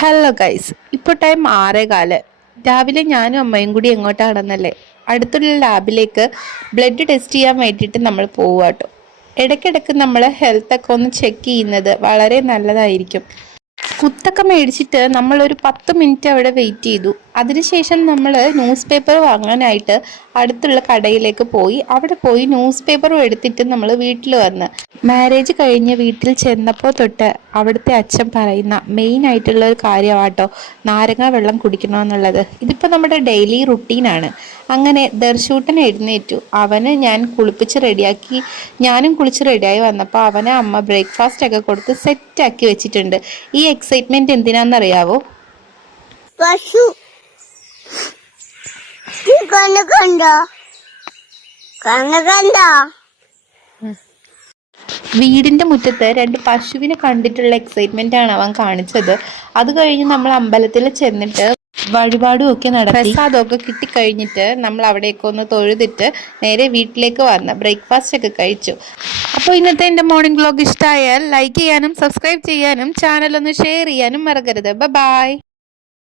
Hello guys, ഇപ്പോൾ time 6:15. രാവിലെ ഞാനും അമ്മയും കൂടി എങ്ങോട്ടാണെന്നല്ലേ, അടുത്തുള്ള ലാബിലേക്ക് ബ്ലഡ് ടെസ്റ്റ് ചെയ്യാൻ വേണ്ടിയിട്ട് നമ്മൾ പോവുക കേട്ടോ. ഇടയ്ക്കിടയ്ക്ക് നമ്മൾ ഹെൽത്തൊക്കെ ഒന്ന് ചെക്ക് ചെയ്യുന്നത് വളരെ നല്ലതായിരിക്കും. കുത്തൊക്കെ മേടിച്ചിട്ട് നമ്മളൊരു 10 മിനിറ്റ് അവിടെ വെയിറ്റ് ചെയ്തു. അതിനുശേഷം നമ്മൾ ന്യൂസ് പേപ്പർ വാങ്ങാനായിട്ട് അടുത്തുള്ള കടയിലേക്ക് പോയി. അവിടെ പോയി ന്യൂസ് പേപ്പറും എടുത്തിട്ട് നമ്മൾ വീട്ടിൽ വന്ന് മാരേജ് കഴിഞ്ഞ് വീട്ടിൽ ചെന്നപ്പോൾ തൊട്ട് അവിടുത്തെ അച്ഛൻ പറയുന്ന മെയിൻ ആയിട്ടുള്ള ഒരു കാര്യമാട്ടോ നാരങ്ങ വെള്ളം കുടിക്കണമെന്നുള്ളത്. ഇതിപ്പോൾ നമ്മുടെ ഡെയിലി റുട്ടീനാണ്. അങ്ങനെ ദർശൂട്ടൻ എഴുന്നേറ്റു. അവന് ഞാൻ കുളിപ്പിച്ച് റെഡിയാക്കി, ഞാനും കുളിച്ച് റെഡിയായി വന്നപ്പോൾ അവനെ അമ്മ ബ്രേക്ക്ഫാസ്റ്റ് ഒക്കെ കൊടുത്ത് സെറ്റാക്കി വെച്ചിട്ടുണ്ട്. ഈ എക്സൈറ്റ്മെന്റ് എന്തിനാണെന്നറിയാവോ? പശു വീടിന്റെ മുറ്റത്ത് 2 പശുവിനെ കണ്ടിട്ടുള്ള എക്സൈറ്റ്മെന്റ് ആണ് അവൻ കാണിച്ചത്. അത് കഴിഞ്ഞ് നമ്മൾ അമ്പലത്തിൽ ചെന്നിട്ട് വഴിപാടും ഒക്കെ നടത്തി പ്രസാദമൊക്കെ കിട്ടിക്കഴിഞ്ഞിട്ട് നമ്മൾ അവിടേക്ക് ഒന്ന് തൊഴുതിട്ട് നേരെ വീട്ടിലേക്ക് വന്ന് ബ്രേക്ക്ഫാസ്റ്റ് ഒക്കെ കഴിച്ചു. അപ്പോൾ ഇന്നത്തെ എൻ്റെ മോർണിംഗ് വ്ലോഗ് ഇഷ്ടമായാൽ ലൈക്ക് ചെയ്യാനും സബ്സ്ക്രൈബ് ചെയ്യാനും ചാനൽ ഒന്ന് ഷെയർ ചെയ്യാനും മറക്കരുത്. ബൈ.